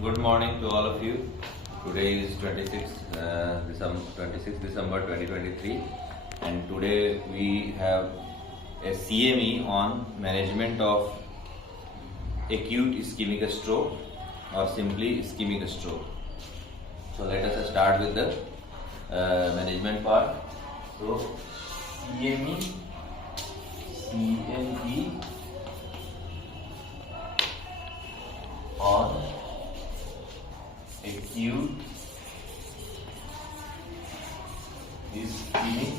Good morning to all of you. Today is 26 December 2023, and today we have a CME on management of acute ischemic stroke or simply ischemic stroke. So let us start with the management part. So CME on acute ischemic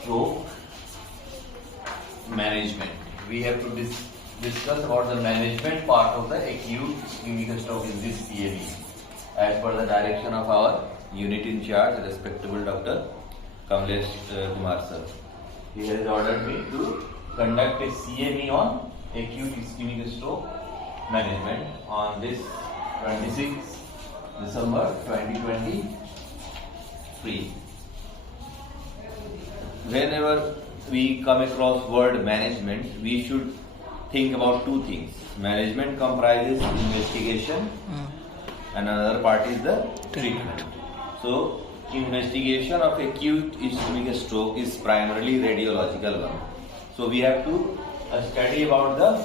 stroke management. We have to discuss about the management part of the acute ischemic stroke in this CME as per the direction of our unit in charge, respectable Dr. Kamlesh Kumar sir. He has ordered me to conduct a CME on acute ischemic stroke management on this 26 December 2023. Whenever we come across word management, we should think about two things. Management comprises investigation and another part is the treatment. So investigation of acute ischemic stroke is primarily radiological one. So we have to study about the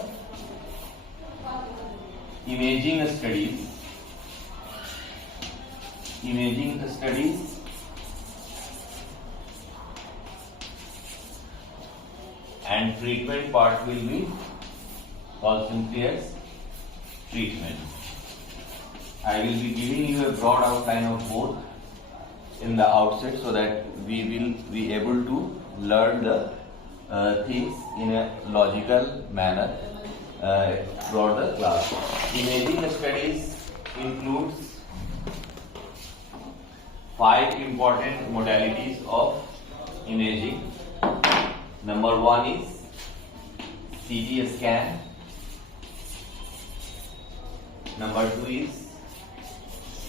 imaging studies and treatment part will be called simply as treatment. I will be giving you a broad outline of both in the outset so that we will be able to learn the things in a logical manner throughout the class. Imaging studies includes 5 important modalities of imaging. Number 1 is CT scan. Number 2 is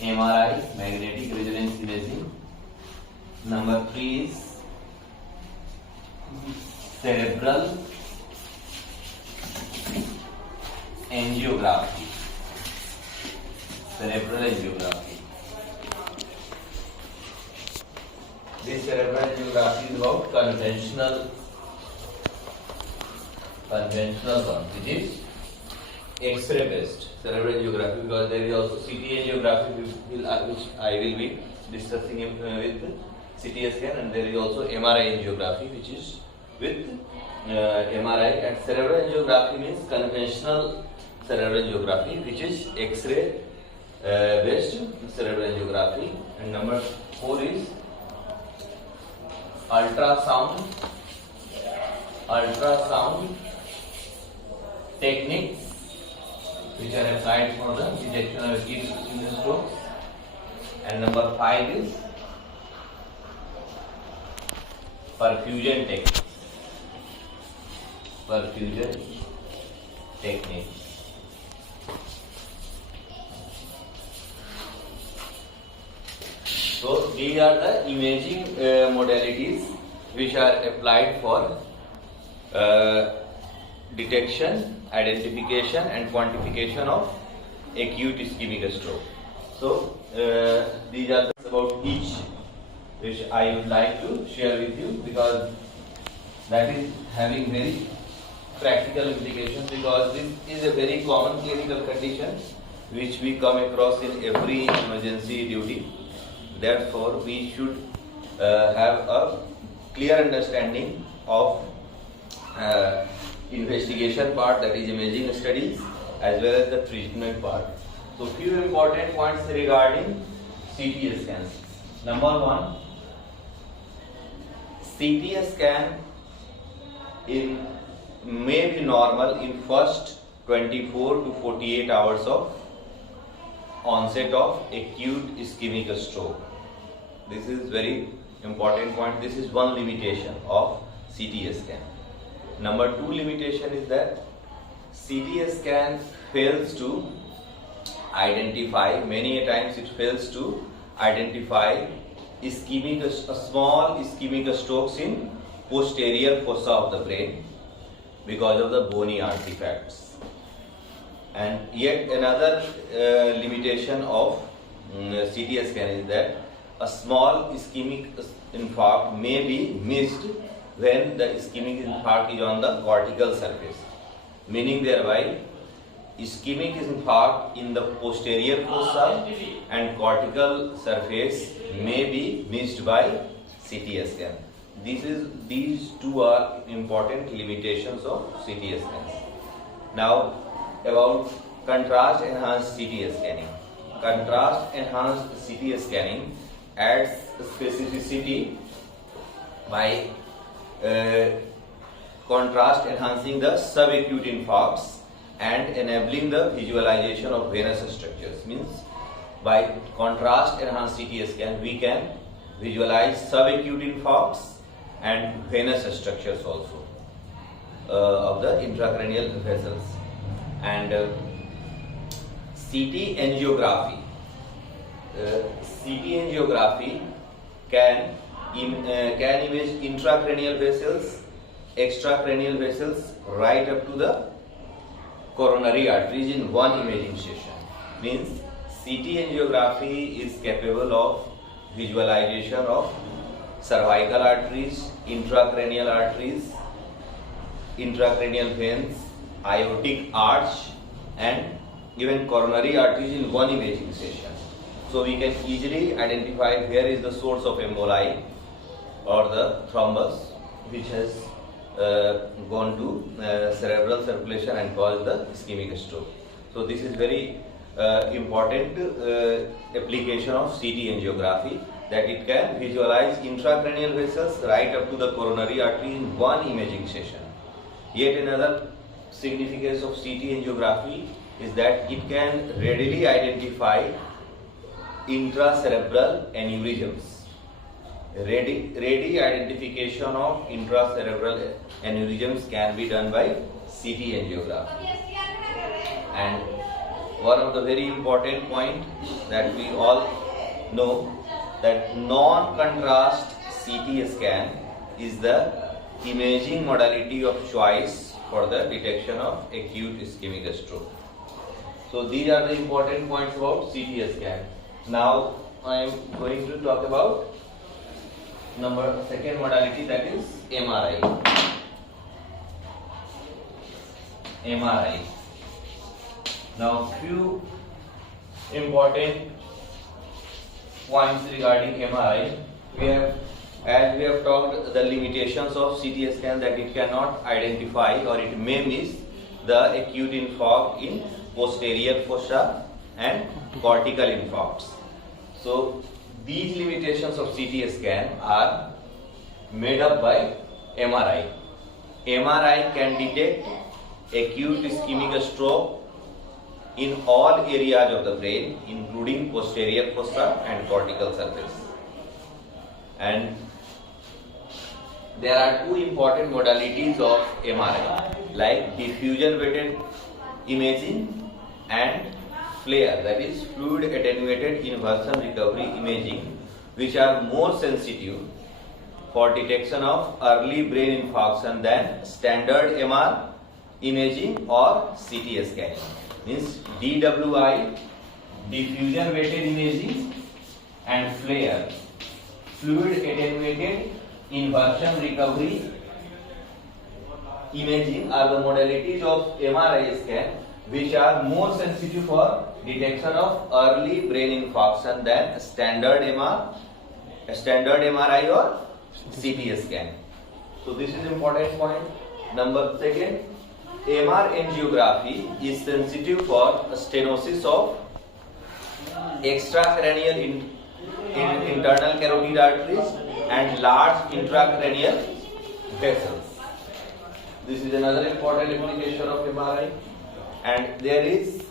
MRI, magnetic resonance imaging. Number 3 is cerebral angiography. This cerebral angiography is about conventional one, which is X-ray based cerebral angiography, because there is also CT angiography which I will be discussing with CT scan, and there is also MRI angiography which is with MRI, and cerebral angiography means conventional cerebral angiography which is X-ray based cerebral angiography. And number 4 is ultrasound techniques which are applied for the detection of acute ischemic stroke. And number 5 is perfusion techniques. So these are the imaging modalities which are applied for detection, identification and quantification of acute ischemic stroke. So these are about each which I would like to share with you, because that is having very practical implications, because this is a very common clinical condition which we come across in every emergency duty. Therefore we should have a clear understanding of investigation part, that is imaging studies, as well as the treatment part. So few important points regarding CT scans. Number 1, CT scan may be normal in first 24 to 48 hours of onset of acute ischemic stroke. This is very important point. This is one limitation of CT scan. Number 2 limitation is that CT scan fails to identify, many a times it fails to identify small ischemic strokes in posterior fossa of the brain. because of the bony artifacts. And yet another limitation of CT scan is that a small ischemic infarct may be missed when the ischemic infarct is on the cortical surface, meaning thereby ischemic infarct in the posterior fossa and cortical surface may be missed by CT scan. These two are important limitations of CT scans. Now about contrast enhanced CT scanning. Contrast enhanced CT scanning adds specificity by contrast enhancing the subacute infarcts and enabling the visualization of venous structures. Means by contrast enhanced CT scan we can visualize subacute infarcts and venous structures also of the intracranial vessels. And CT angiography. CT angiography can image intracranial vessels, extracranial vessels right up to the coronary arteries in one imaging session. Means CT angiography is capable of visualization of cervical arteries, intracranial veins, aortic arch and even coronary arteries in one imaging session. So we can easily identify where is the source of emboli or the thrombus which has gone to cerebral circulation and caused the ischemic stroke. So this is very important application of CT angiography, that it can visualize intracranial vessels right up to the coronary artery in one imaging session. Yet another significance of CT angiography is that it can readily identify intracerebral aneurysms. Ready identification of intracerebral aneurysms can be done by CT angiography. And one of the very important point that we all know, that non-contrast CT scan is the imaging modality of choice for the detection of acute ischemic stroke. So these are the important points about CT scan. Now I am going to talk about second modality, that is MRI. MRI. Now few important points regarding MRI. As we have talked the limitations of CT scan, that it cannot identify or it may miss the acute infarct in posterior fossa and cortical infarcts. So these limitations of CT scan are made up by MRI. MRI can detect acute ischemic stroke in all areas of the brain, including posterior fossa and cortical surface. And there are two important modalities of MRI, like diffusion weighted imaging and FLAIR, that is fluid attenuated inversion recovery imaging, which are more sensitive for detection of early brain infarction than standard MR imaging or CT scanning. Means DWI, diffusion weighted imaging, and FLAIR, fluid attenuated inversion recovery imaging, are the modalities of MRI scan which are more sensitive for detection of early brain infarction than standard MRI or CT scan. So this is important point. Number second, MR angiography is sensitive for stenosis of extracranial internal carotid arteries and large intracranial vessels. This is another important application of MRI. And there is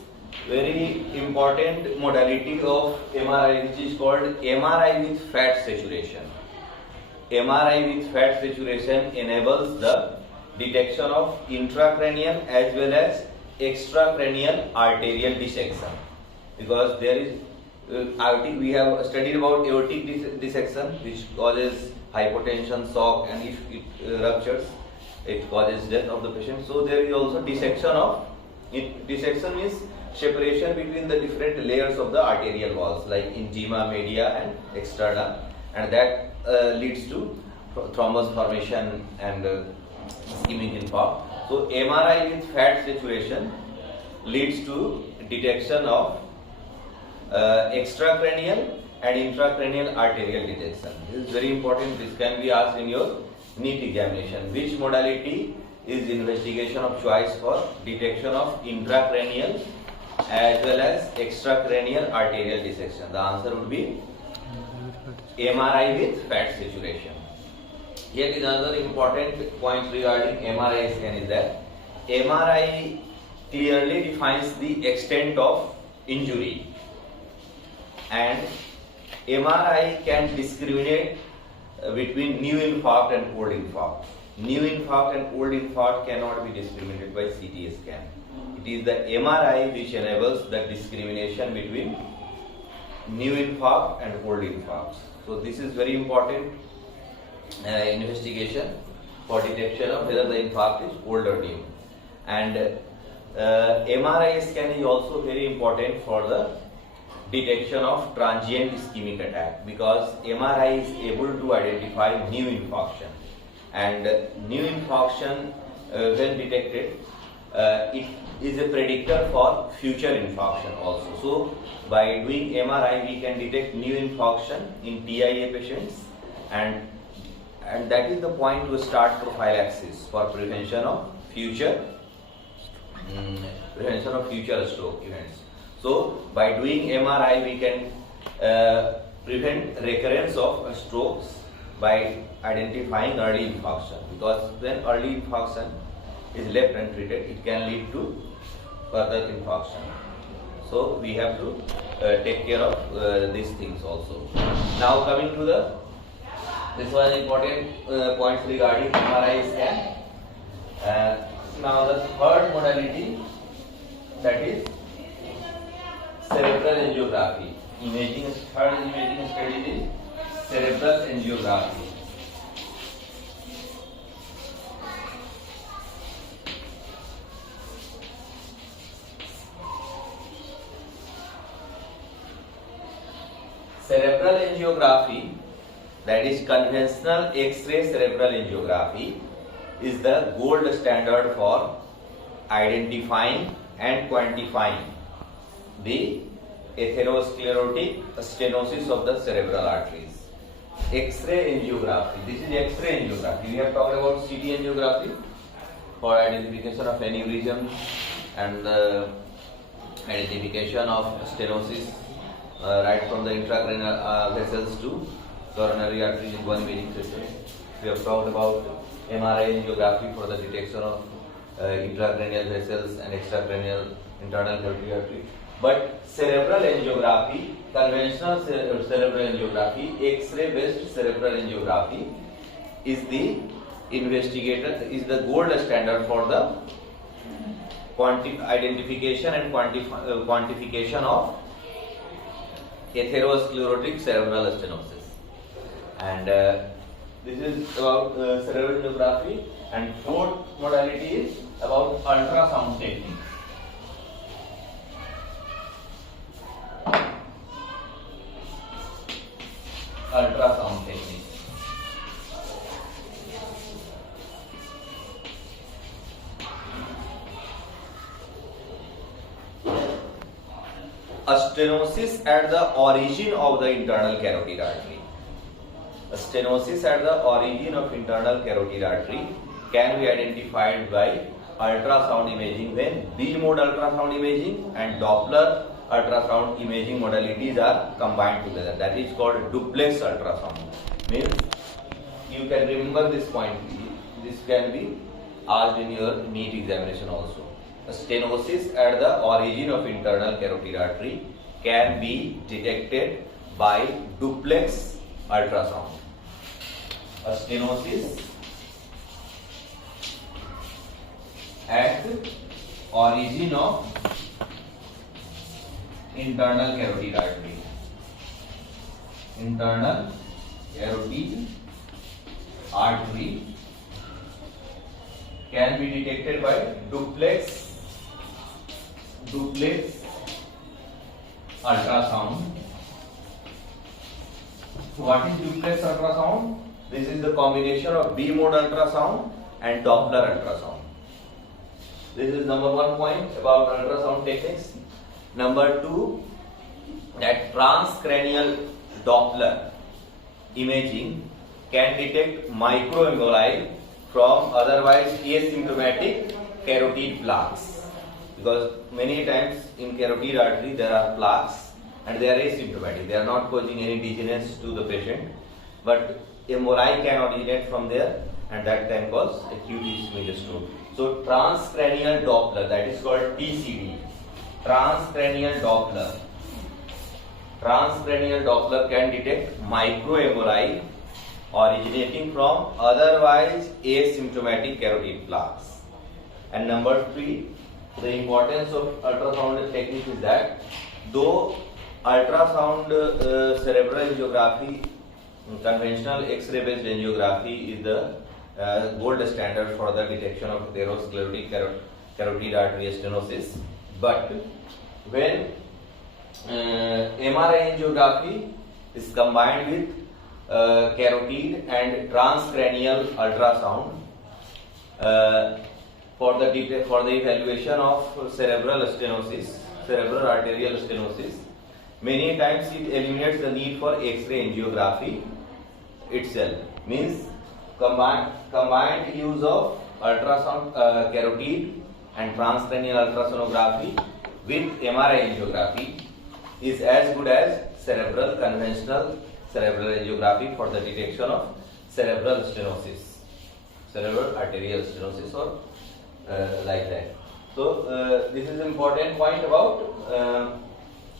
very important modality of MRI which is called MRI with fat saturation. MRI with fat saturation enables the detection of intracranial as well as extracranial arterial dissection, because there is aortic, we have studied about aortic dissection which causes hypotension, shock, and if it ruptures, it causes death of the patient. So there is also dissection of it. Dissection means separation between the different layers of the arterial walls like intima, media and externa, and that leads to thrombus formation and ischemic infarct. So MRI with fat saturation leads to detection of extracranial and intracranial arterial detection. This is very important. This can be asked in your NEET examination. Which modality is investigation of choice for detection of intracranial as well as extracranial arterial dissection? The answer would be MRI with fat saturation. Here is another important point regarding MRI scan is that MRI clearly defines the extent of injury, and MRI can discriminate between new infarct and old infarct. New infarct and old infarct cannot be discriminated by CT scan. It is the MRI which enables the discrimination between new infarct and old infarcts. So this is very important investigation for detection of whether the infarct is old or new. And MRI scan is also very important for the detection of transient ischemic attack, because MRI is able to identify new infarction, and new infarction when detected it is a predictor for future infarction also. So by doing MRI we can detect new infarction in TIA patients, and that is the point to start prophylaxis for prevention of future stroke events. So by doing MRI we can prevent recurrence of strokes by identifying early infarction, because when early infarction is left untreated it can lead to further infarction. So we have to take care of these things also. Now coming to this was important points regarding MRI scan. Now the third modality, that is cerebral angiography. Third imaging study is cerebral angiography. Cerebral angiography, that is conventional X-ray cerebral angiography, is the gold standard for identifying and quantifying the atherosclerotic stenosis of the cerebral arteries. X-ray angiography. This is X-ray angiography. We have talked about CT angiography for identification of aneurysms and identification of stenosis right from the intracranial vessels to coronary arteries in one imaging system. We have talked about MRI angiography for the detection of intracranial vessels and extracranial internal carotid artery. But cerebral angiography, conventional cerebral angiography, X-ray based cerebral angiography is the gold standard for the identification and quantification of atherosclerotic cerebral stenosis. And this is about cerebral angiography. And fourth modality is about ultrasound technique. Ultrasound technique. A stenosis at the origin of the internal carotid artery. A stenosis at the origin of internal carotid artery can be identified by ultrasound imaging when B-mode ultrasound imaging and Doppler ultrasound imaging modalities are combined together. That is called duplex ultrasound. Means you can remember this point. This can be asked in your NEET examination also. A stenosis at the origin of internal carotid artery can be detected by duplex ultrasound. A stenosis at origin of internal carotid artery. Internal carotid artery can be detected by duplex ultrasound. What is duplex ultrasound? This is the combination of B mode ultrasound and Doppler ultrasound. This is number one point about ultrasound techniques. Number two, that transcranial Doppler imaging can detect microemboli from otherwise asymptomatic carotid plaques. Because many times in carotid artery there are plaques and they are asymptomatic. They are not causing any degeneracy to the patient, but emboli can originate from there and that can cause acute ischemic stroke. So transcranial Doppler, that is called TCD, transcranial Doppler can detect microemboli originating from otherwise asymptomatic carotid plaques. And number three, the importance of ultrasound technique is that though ultrasound cerebral angiography, conventional X-ray based angiography is the gold standard for the detection of atherosclerotic carotid artery stenosis, but when MRI angiography is combined with carotid and transcranial ultrasound for the evaluation of cerebral arterial stenosis, many times it eliminates the need for X-ray angiography itself. Means combined use of ultrasound carotid and transcranial ultrasonography with MRI angiography is as good as conventional cerebral angiography for the detection of cerebral arterial stenosis or like that. So this is an important point about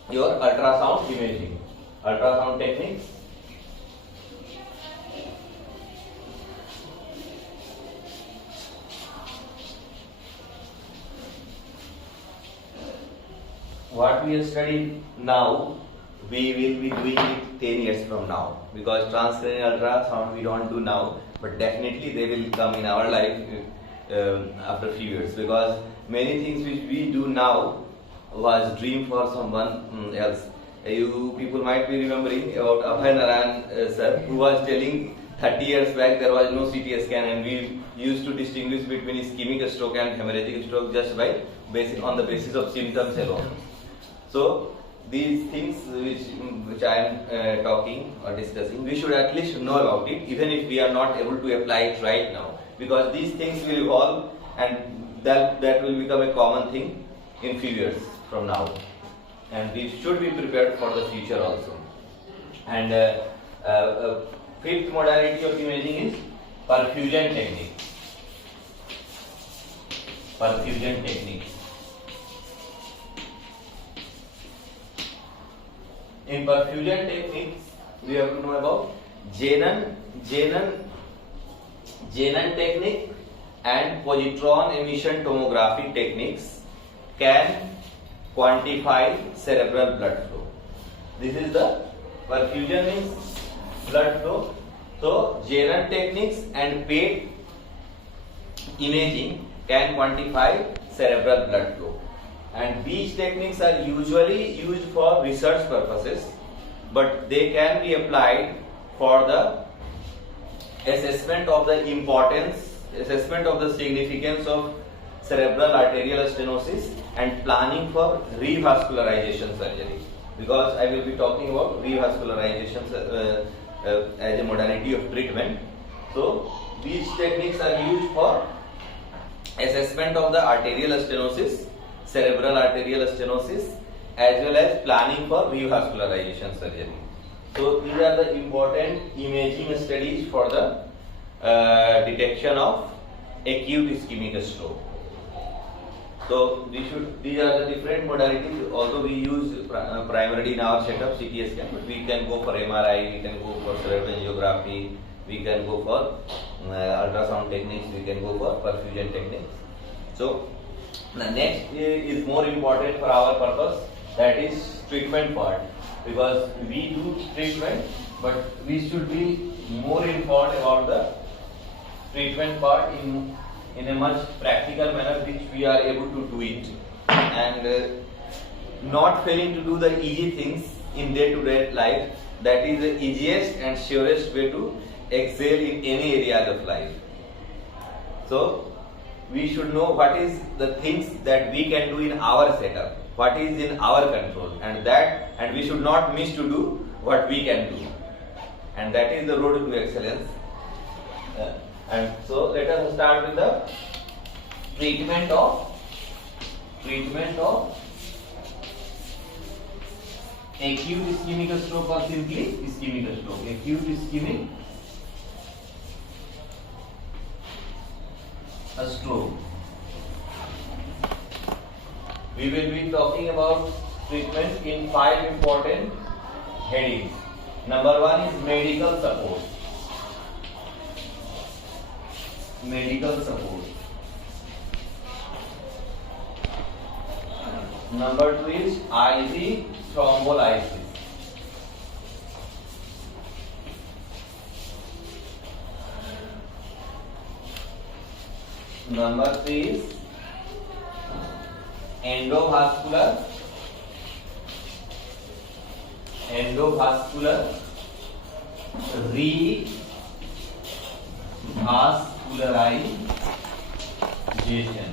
your ultrasound imaging, ultrasound techniques. What we have studied now, we will be doing it 10 years from now, because transcranial ultrasound we don't do now, but definitely they will come in our life after a few years, because many things which we do now was dream for someone else. You people might be remembering about Abhay Narayan sir, who was telling 30 years back there was no CT scan and we used to distinguish between ischemic stroke and hemorrhagic stroke just by on the basis of symptoms alone. So these things which I am talking or discussing, we should at least know about it, even if we are not able to apply it right now, because these things will evolve and that will become a common thing in few years from now, and we should be prepared for the future also. And fifth modality of imaging is perfusion technique. In perfusion techniques, we have to know about Zenon technique and positron emission tomography techniques can quantify cerebral blood flow. This is the perfusion means blood flow. So Zenon techniques and PET imaging can quantify cerebral blood flow. And these techniques are usually used for research purposes, but they can be applied for the assessment of the significance of cerebral arterial stenosis and planning for revascularization surgery. Because I will be talking about revascularization as a modality of treatment. So these techniques are used for assessment of the arterial stenosis, cerebral arterial stenosis, as well as planning for revascularization surgery. So these are the important imaging studies for the detection of acute ischemic stroke. So these are the different modalities. Although we use primarily in our setup CT scan, but we can go for MRI, we can go for cerebral angiography, we can go for ultrasound techniques, we can go for perfusion techniques. So the next is more important for our purpose, that is treatment part, because we do treatment, but we should be more informed about the treatment part in in a much practical manner which we are able to do it, and not failing to do the easy things in day-to-day life. That is the easiest and surest way to excel in any areas of life. So we should know what is the things that we can do in our setup, what is in our control, and we should not miss to do what we can do, and that is the road to excellence. And so let us start with the treatment of acute ischemic stroke, or simply ischemic stroke. Acute ischemic stroke. We will be talking about treatment in 5 important headings. Number 1 is medical support. Medical support. Number 2 is IV thrombolysis. Number 3 is endovascularization.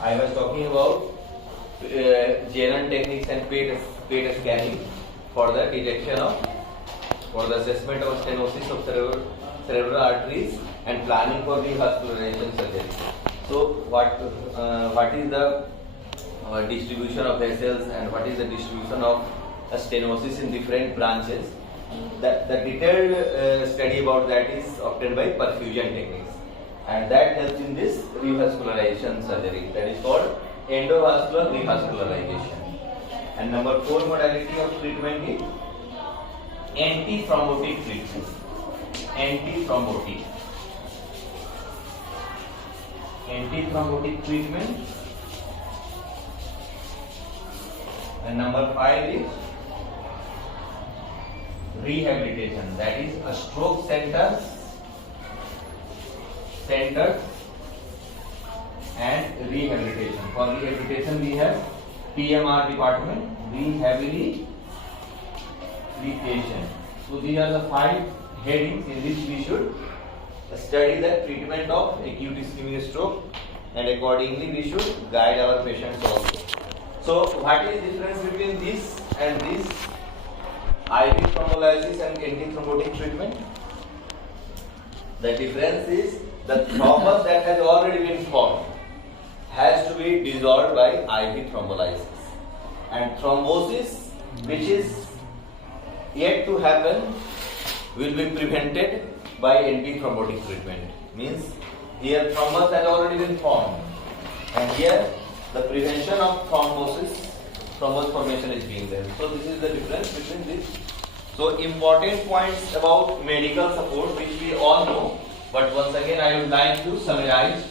I was talking about Jenen techniques and PET scanning for the detection of, for the assessment of stenosis of cerebral arteries and planning for revascularization surgery. So what is the distribution of vessels and what is the distribution of stenosis in different branches? The detailed study about that is obtained by perfusion techniques, and that helps in this revascularization surgery, that is called endovascular revascularization. And number 4 modality of treatment is antithrombotic treatment. Antithrombotic treatment. And number 5 is rehabilitation, that is a stroke centered and rehabilitation. For rehabilitation we have PMR department, rehabilitation. So these are the 5 headings in which we should study the treatment of acute ischemic stroke, and accordingly we should guide our patients also. So what is the difference between this and this IV thrombolysis and antithrombotic treatment? The difference is the thrombus that has already been formed has to be dissolved by IV thrombolysis, and thrombosis which is yet to happen will be prevented by antithrombotic treatment. Means here thrombus has already been formed, and here the prevention of thrombus formation is being there. So this is the difference between this. So important points about medical support which we all know, but once again I would like to summarize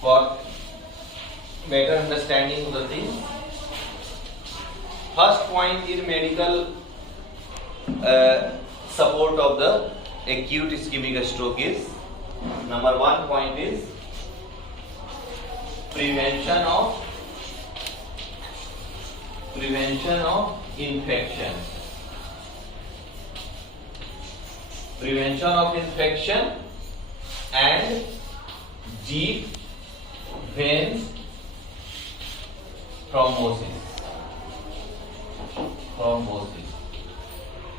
for better understanding of the thing. First point is medical support of the acute ischemic stroke is, number 1 point is prevention of infection. Prevention of infection and deep vein thrombosis.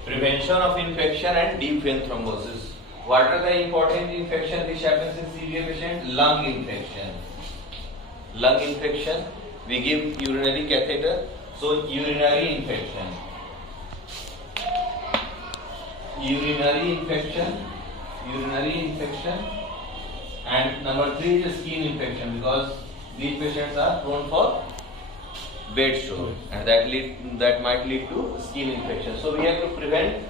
Prevention of infection and deep vein thrombosis. What are the important infections which happens in severe patient? Lung infection. We give urinary catheter. So urinary infection. And number 3 is skin infection, because these patients are prone for bed sore, and that might lead to skin infection. So we have to prevent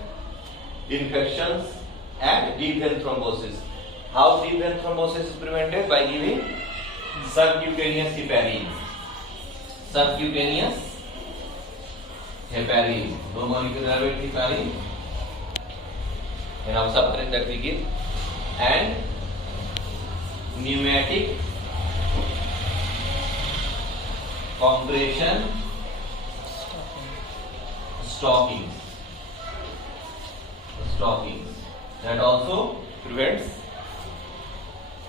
infections and deep vein thrombosis. How deep vein thrombosis is prevented? By giving subcutaneous heparin, low molecular weight heparin, enough substance that we give, and pneumatic compression stocking that also prevents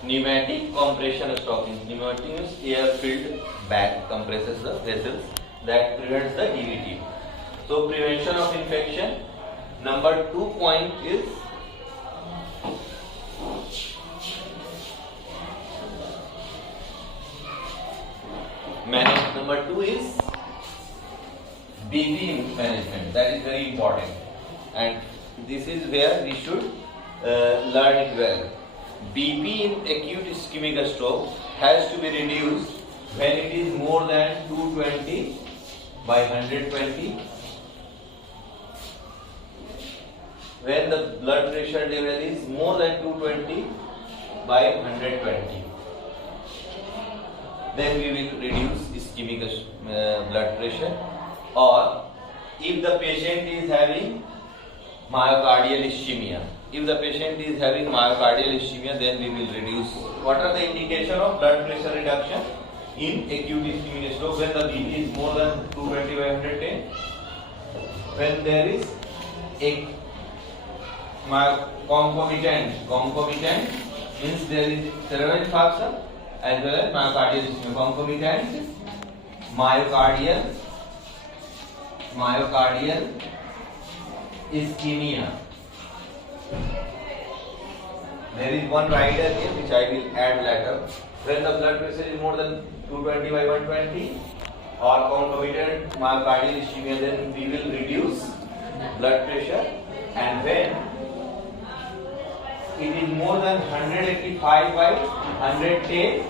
pneumatic compression stocking. Pneumatic means air filled bag compresses the vessels that prevents the DVT. So prevention of infection. Number 2 point is Number 2 is BP management. That is very important, and this is where we should learn it well. BP in acute ischemic stroke has to be reduced when it is more than 220 by 120. When the blood pressure level is more than 220 by 120, then we will reduce ischemic blood pressure. Or if the patient is having myocardial ischemia, then we will reduce. What are the indication of blood pressure reduction in acute ischemic stroke? When the BP is more than 220 by 110, when there is a concomitant means there is cerebral infarction as well as myocardial ischemia. Concomitant myocardial ischemia. There is one rider here which I will add later. When the blood pressure is more than 220 by 120 or concomitant myocardial ischemia, then we will reduce blood pressure. And when it is more than 185 by 110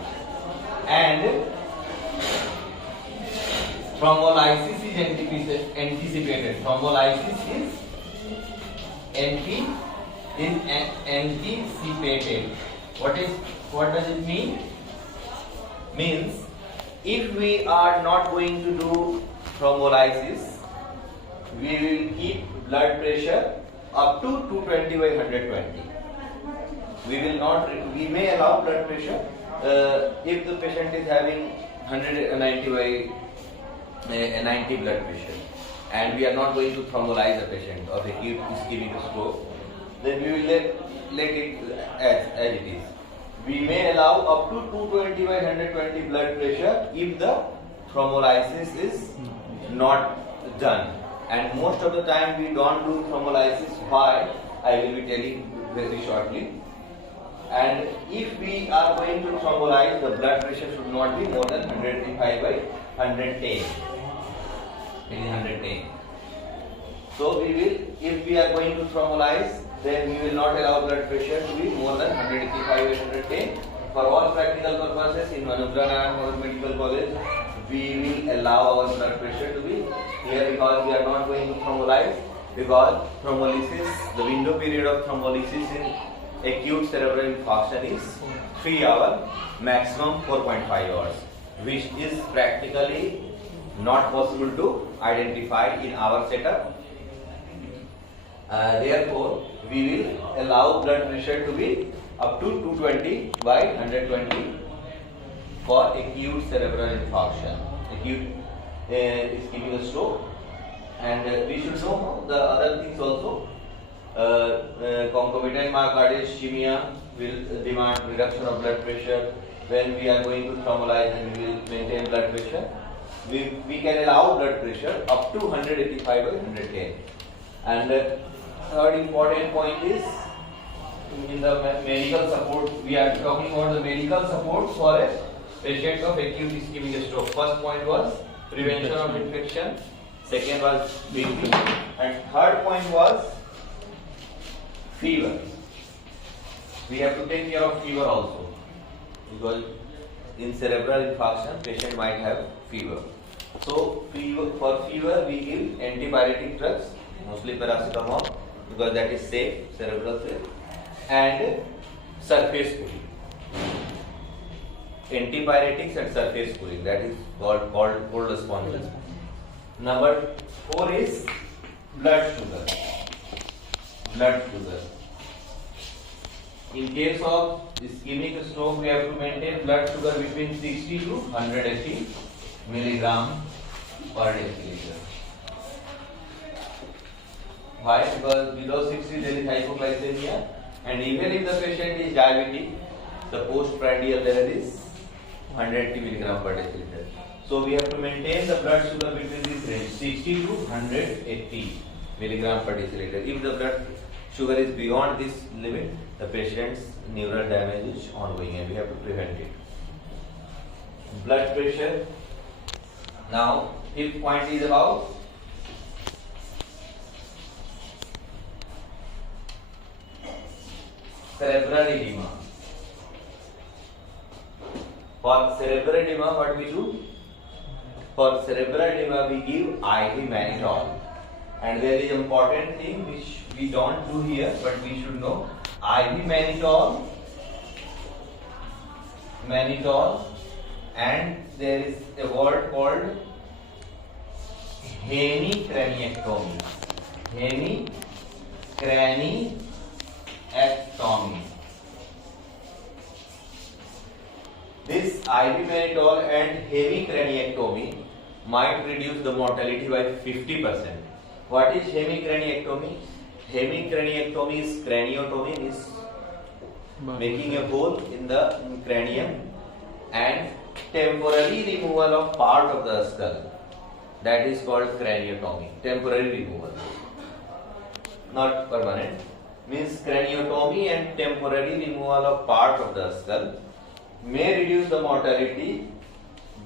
and thrombolysis is anticipated. Thrombolysis is anticipated. What does it mean? Means if we are not going to do thrombolysis, we will keep blood pressure up to 220 by 120. We may allow blood pressure if the patient is having 190 by 90 blood pressure, and we are not going to thrombolyze the patient of acute ischemic stroke, then we will let it as it is. We may allow up to 220 by 120 blood pressure if the thrombolysis is not done. And most of the time we don't do thrombolysis. Why? I will be telling very shortly. And if we are going to thrombolyze, the blood pressure should not be more than 185 by 110. So if we are going to thrombolyze, then we will not allow blood pressure to be more than 185 by 110. For all practical purposes, in Manubhra Nayan Medical College, we will allow our blood pressure to be here because we are not going to thrombolyze. Because thrombolysis, the window period of thrombolysis in acute cerebral infarction is 3 hours, maximum 4.5 hours, which is practically not possible to identify in our setup. Therefore, we will allow blood pressure to be up to 220 by 120 for acute cerebral infarction, acute ischemic stroke. And we should know the other things also. Concomitant myocardial ischemia will demand reduction of blood pressure. When we are going to thrombolyze, and we will maintain blood pressure, we can allow blood pressure up to 185 by 110. And third important point is in the medical support. We are talking about the medical support for a patient of acute ischemic stroke. First point was prevention of infection. Second was BP, and third point was fever. We have to take care of fever also, because in cerebral infarction patient might have fever. So for fever we give antibiotic drugs, mostly paracetamol, because that is safe, cerebral safe, and surface cooling. Antibiotics and surface cooling, that is called cold sponges. Number 4 is blood sugar. In case of ischemic stroke, we have to maintain blood sugar between 60 to 180 milligram per deciliter. Why? Because below 60 there is hypoglycemia, and even if the patient is diabetic, the postprandial level is 180 milligram per deciliter. So we have to maintain the blood sugar between this range, 60 to 180 milligram per deciliter. If the blood sugar is beyond this limit, the patient's neural damage is ongoing and we have to prevent it. Blood pressure. Now, fifth point is about cerebral edema. For cerebral edema, what we do? For cerebral edema, we give IV mannitol. And there is important thing which we don't do here, but we should know. IV mannitol, and there is a word called hemicraniectomy. This IV mannitol and hemicraniectomy might reduce the mortality by 50%. What is hemicraniectomy? Hemicraniectomy is craniotomy, is making a hole in the cranium and temporary removal of part of the skull. That is called craniotomy. Temporary removal, not permanent. Means craniotomy and temporary removal of part of the skull may reduce the mortality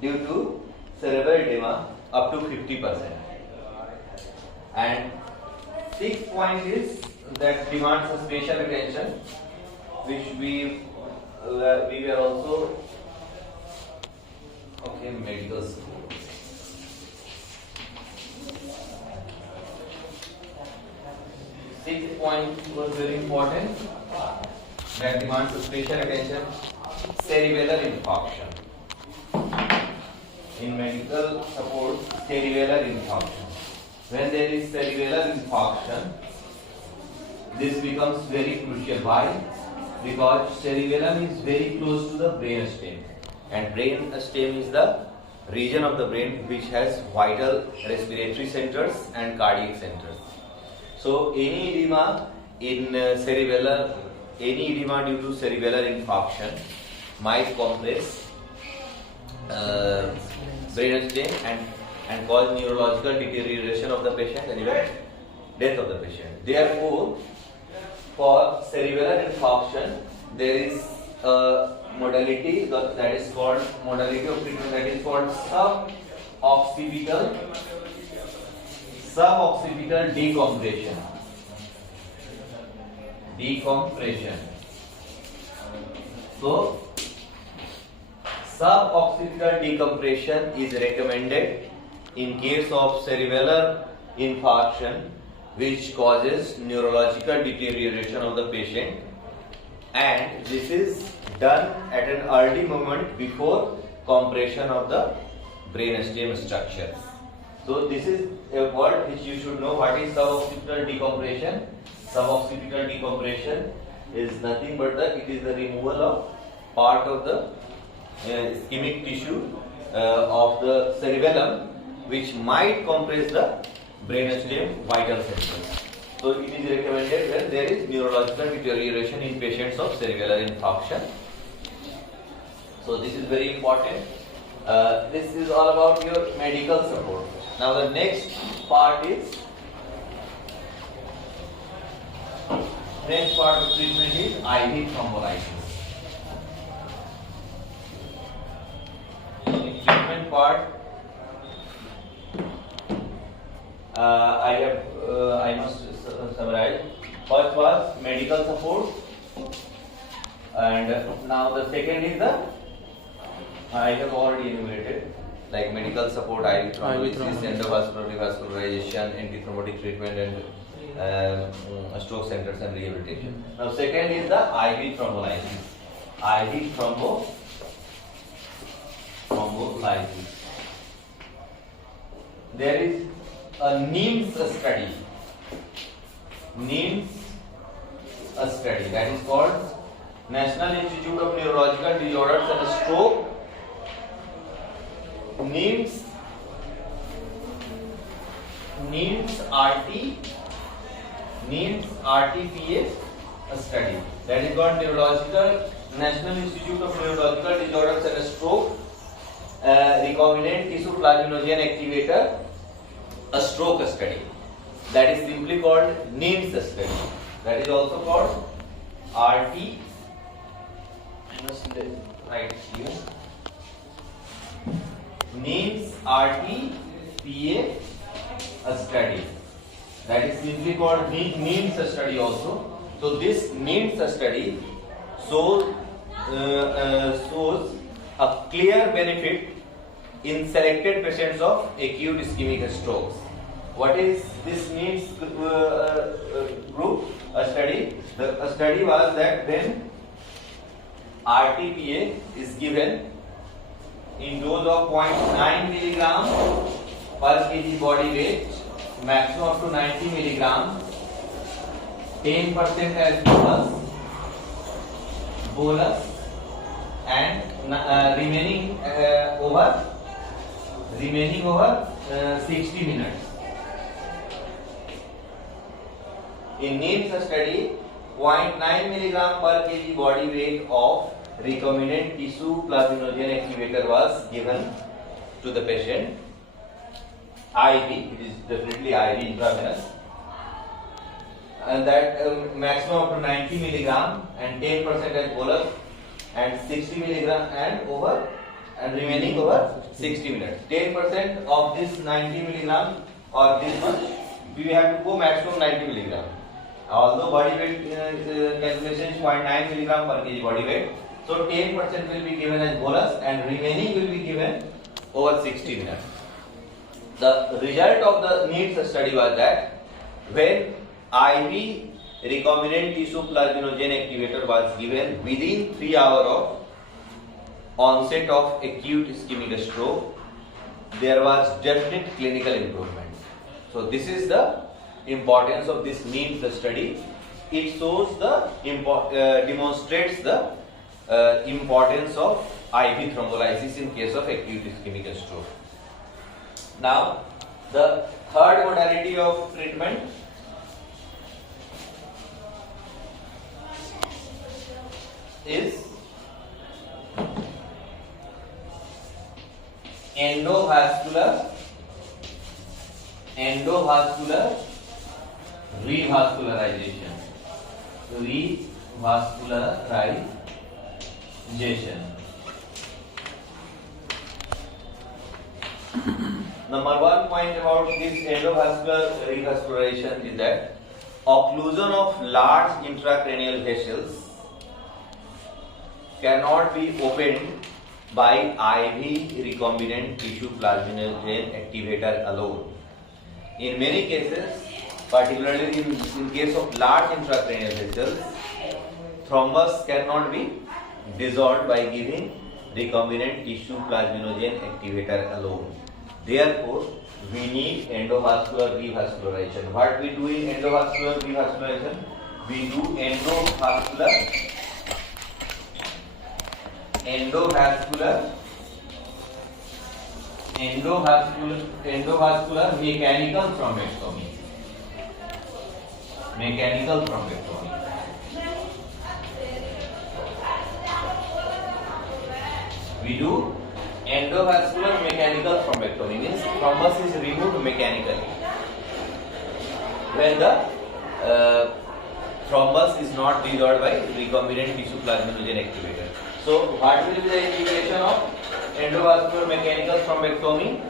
due to cerebral edema up to 50%. And sixth point is that demands a special attention, which we were also medical school. Sixth point was very important, that demands a special attention: cerebellar infarction. In medical support, cerebellar infarction. When there is cerebellar infarction, this becomes very crucial. Why? Because cerebellum is very close to the brain stem, and brain stem is the region of the brain which has vital respiratory centers and cardiac centers. So any edema in cerebellar, any edema due to cerebellar infarction might compress brain stem and cause neurological deterioration of the patient and even death of the patient. Therefore, for cerebellar infarction, there is a modality that is called modality of treatment that is called suboccipital decompression. So, suboccipital decompression is recommended in case of cerebellar infarction which causes neurological deterioration of the patient, and this is done at an early moment before compression of the brainstem structures. So this is a word which you should know. What is suboccipital decompression? Suboccipital decompression is nothing but it is the removal of part of the ischemic tissue of the cerebellum which might compress the brainstem vital centers. So it is recommended when there is neurological deterioration in patients of cerebellar infarction. So this is very important. This is all about your medical support. Now the next part of treatment is IV thrombolysis. In treatment part, I must summarize. First was medical support, and now the second is I have already enumerated, like medical support, IV thrombolysis, endovascular revascularization, antithrombotic treatment, and stroke centers and rehabilitation. Now second is the IV thrombolysis. IV thrombolysis. There is a NIMS study. That is called National Institute of Neurological Disorders and Stroke needs RTPA study. That is called National Institute of Neurological Disorders and Stroke recombinant tissue plasminogen activator, a stroke study. That is simply called NINDS study. That is also called RT. I must write here. NINDS RTPA study. That is simply called NINDS study also. So this NINDS study shows a clear benefit in selected patients of acute ischemic strokes. What is this NINDS group? A study. The study was that when RTPA is given in dose of 0.9 milligram per kg body weight, maximum up to 90 milligram, 10% as bolus, and remaining over 60 minutes. In NINDS study, 0.9 milligram per kg body weight of recombinant tissue plasminogen activator was given to the patient. IV, it is definitely IV intravenous, and that maximum up to 90 milligram and 10% as bolus, and 60 milligram and remaining over 60 minutes. 10% of this 90 milligram or this much, we have to go maximum 90 milligram. Although body weight calculation is 0.9 milligram per kg body weight, so 10% will be given as bolus and remaining will be given over 60 minutes. The result of the NINDS study was that when IV recombinant tissue plasminogen activator was given within 3 hours of onset of acute ischemic stroke, there was definite clinical improvement. So this is the importance of this NINDS study. It shows demonstrates the importance of IV thrombolysis in case of acute ischemic stroke. Now, the third modality of treatment is endovascular revascularization. Number one point about this endovascular revascularization is that occlusion of large intracranial vessels cannot be opened by IV recombinant tissue plasminogen activator alone. In many cases, particularly in case of large intracranial vessels, thrombus cannot be dissolved by giving recombinant tissue plasminogen activator alone. Therefore, we need endovascular revascularization. What we do in endovascular revascularization? We do endovascular mechanical thrombectomy. We do endovascular mechanical thrombectomy, means thrombus is removed mechanically. When the thrombus is not dissolved by recombinant tissue plasminogen activator. So, what will be the indication of endovascular mechanical thrombectomy?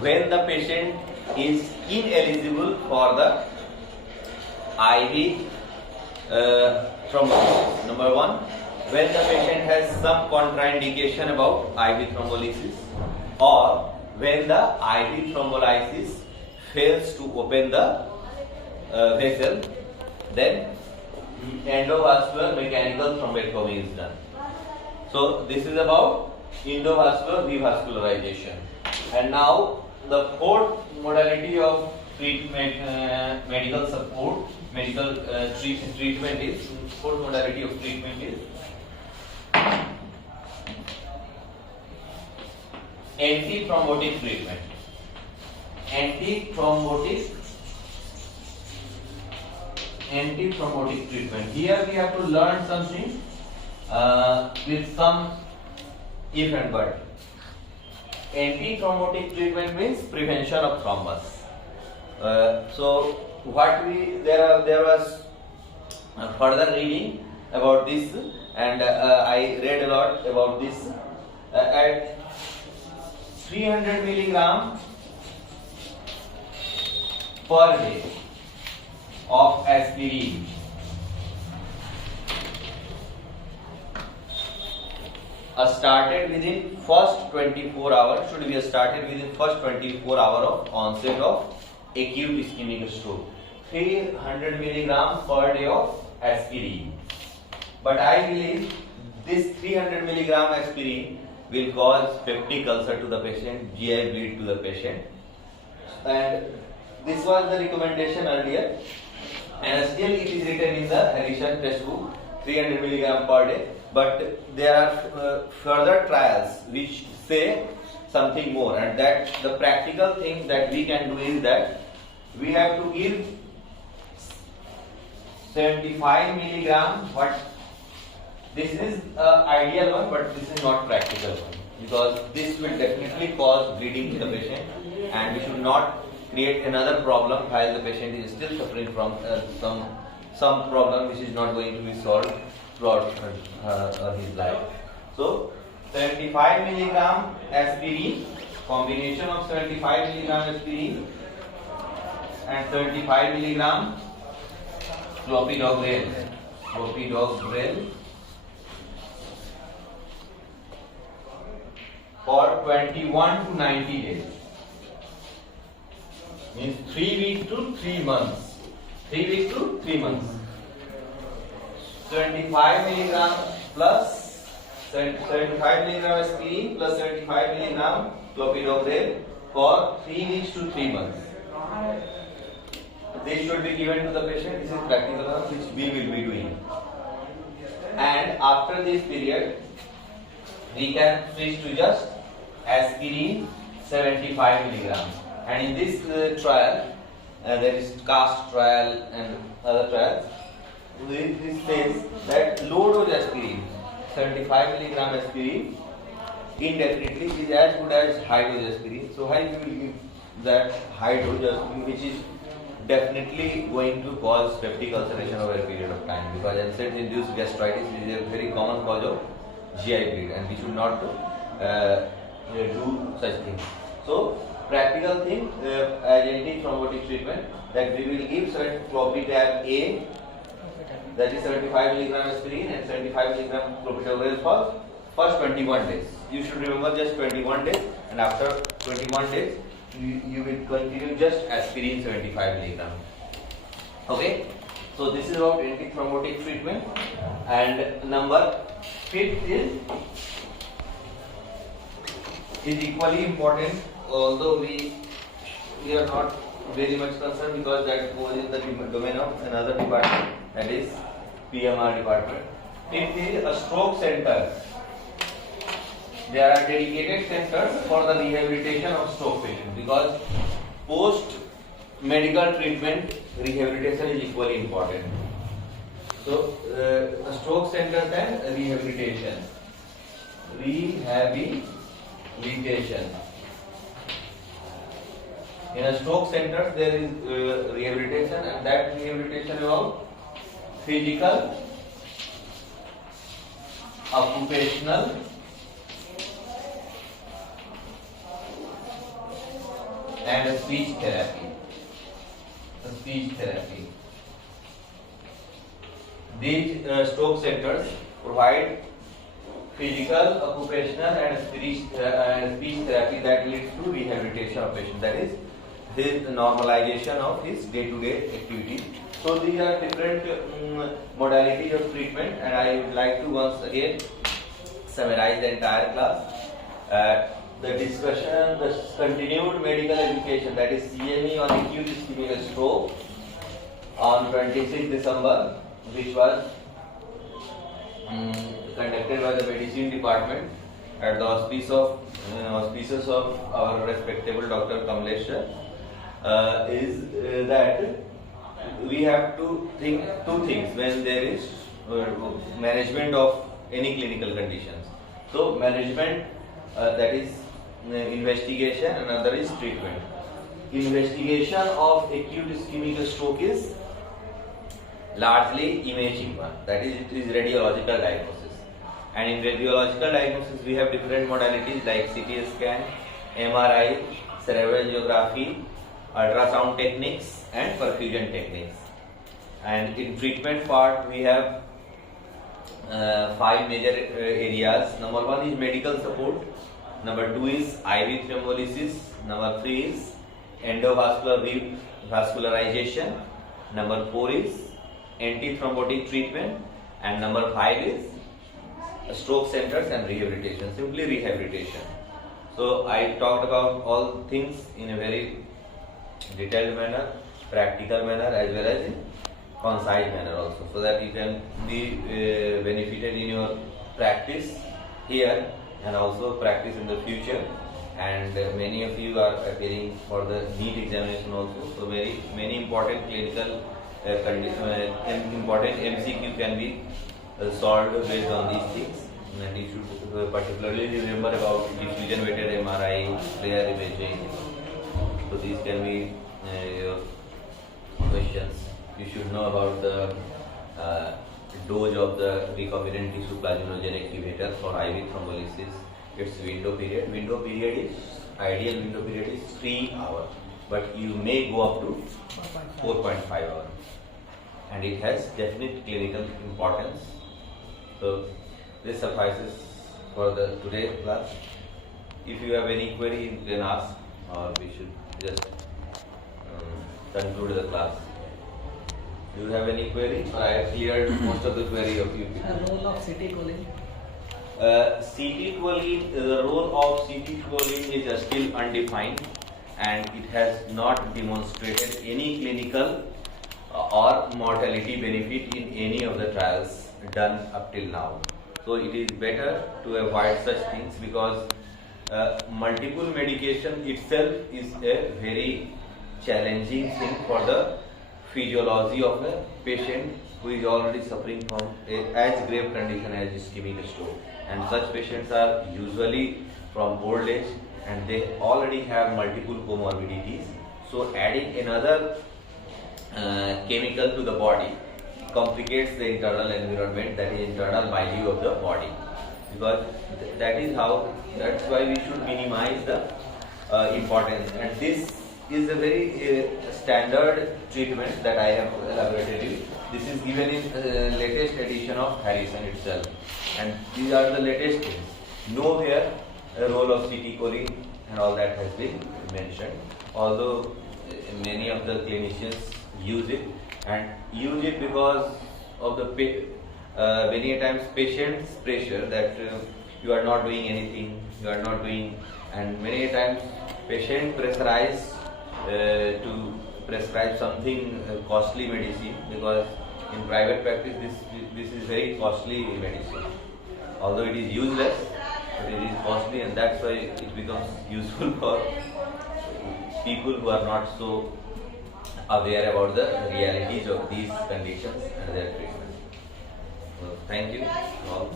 When the patient is ineligible for the IV thrombolysis. Number one, when the patient has some contraindication about IV thrombolysis, or when the IV thrombolysis fails to open the vessel, then endovascular mechanical thrombectomy is done. So this is about endovascular revascularization. And now the fourth modality of medical support, medical treatment is, fourth modality of treatment is anti-thrombotic treatment. Anti-thrombotic treatment. Here we have to learn something with some if and but. Anti-thrombotic treatment means prevention of thrombus. So what there was further reading about this, and I read a lot about this. At 300 milligram per day of aspirin, started within first 24 hours, should be started within first 24 hours of onset of acute ischemic stroke. 300 milligram per day of aspirin. But I believe this 300 milligram aspirin will cause peptic ulcer to the patient, GI bleed to the patient, and this was the recommendation earlier, and still it is written in the addition textbook 300 milligram per day. But there are further trials which say something more, and that the practical thing that we can do is that we have to give 75 milligram. What this is ideal one, but this is not practical one, because this will definitely cause bleeding to the patient, and we should not create another problem while the patient is still suffering from some problem which is not going to be solved throughout his life. So 75 milligram aspirin, combination of 75 milligram aspirin and 35 milligram clopidogrel for 21 to 90 days. Means 3 weeks to 3 months. 3 weeks to 3 months. 75 milligram plus 75 milligram aspirin plus 75 milligram clopidogrel for 3 weeks to 3 months. This should be given to the patient. This is practical one which we will be doing. And after this period, we can switch to just aspirin 75 milligram. And in this trial, there is CAST trial and other trials. This says that low dose aspirin, 75 milligram aspirin, indefinitely is as good as high dose aspirin. So how you will give that high dose aspirin, which is definitely going to cause peptic ulceration over a period of time, because NSAID-induced gastritis is a very common cause of GI bleed, and we should not do such things. So practical thing, as anti-thrombotic treatment, that we will give clopidogrel A, that is 75 milligram aspirin and 75 milligram clopidogrel for first 21 days. You should remember just 21 days, and after 21 days you will continue just aspirin 75 milligram. Okay, so this is about anti-thrombotic treatment. And number 5th is equally important, although we are not very much concerned because that goes in the domain of another department, that is PMR department. 5th is a stroke center. There are dedicated centers for the rehabilitation of stroke patients, because post medical treatment rehabilitation is equally important. So stroke centers and rehabilitation. In a stroke center there is rehabilitation, and that rehabilitation about physical, occupational, and speech therapy. These stroke centers provide physical, occupational, and speech therapy that leads to rehabilitation of patient. That is his normalization of his day-to-day activity. So these are different modalities of treatment, and I would like to once again summarize the entire class. the discussion, the continued medical education, that is CME on acute ischemic stroke on 26 December, which was conducted by the medicine department at the auspices of our respectable Dr. Kamlesh, is that we have to think two things when there is management of any clinical conditions. So management, that is investigation, and another is treatment. Investigation of acute ischemic stroke is largely imaging one, that is, it is radiological diagnosis. And in radiological diagnosis we have different modalities like CT scan, MRI, cerebral angiography, ultrasound techniques and perfusion techniques. And in treatment part we have 5 major areas. Number 1 is medical support, number 2 is IV thrombolysis, number 3 is endovascular vascularization, number 4 is anti-thrombotic treatment, and number 5 is stroke centers and rehabilitation, simply rehabilitation. So I talked about all things in a very detailed manner, practical manner, as well as in concise manner also, so that you can be benefited in your practice here and also practice in the future. And many of you are appearing for the NEET examination also, so many important clinical important MCQ can be solved based on these things. And you should particularly remember about diffusion weighted MRI, FLAIR imaging. So these can be your questions. You should know about the dose of the recombinant tissue plasminogen activator for IV thrombolysis. Its window period. Ideal window period is 3 hours, but you may go up to 4.5 hours. And it has definite clinical importance. So this suffices for the today's class. If you have any query, you can ask, or we should just conclude the class. Do you have any query? I have cleared most of the query of you people. The role of acetylcholine. The role of acetylcholine is still undefined, and it has not demonstrated any clinical or mortality benefit in any of the trials done up till now. So it is better to avoid such things, because multiple medication itself is a very challenging thing for the physiology of a patient who is already suffering from as grave condition as ischemic stroke. And such patients are usually from old age and they already have multiple comorbidities. So adding another chemical to the body complicates the internal environment, that is internal milieu of the body, because that's why we should minimize the importance. And this is a very standard treatment that I have elaborated you. This is given in latest edition of Harrison itself, and these are the latest things. Nowhere a role of acetylcholine and all that has been mentioned, although many of the clinicians use it, and use it because of the many times patient's pressure that you are not doing anything, and many times patient pressurize to prescribe something costly medicine, because in private practice this is very costly medicine. Although it is useless, but it is costly, and that's why it becomes useful for people who are not so aware about the realities of these conditions and their treatment. So thank you all.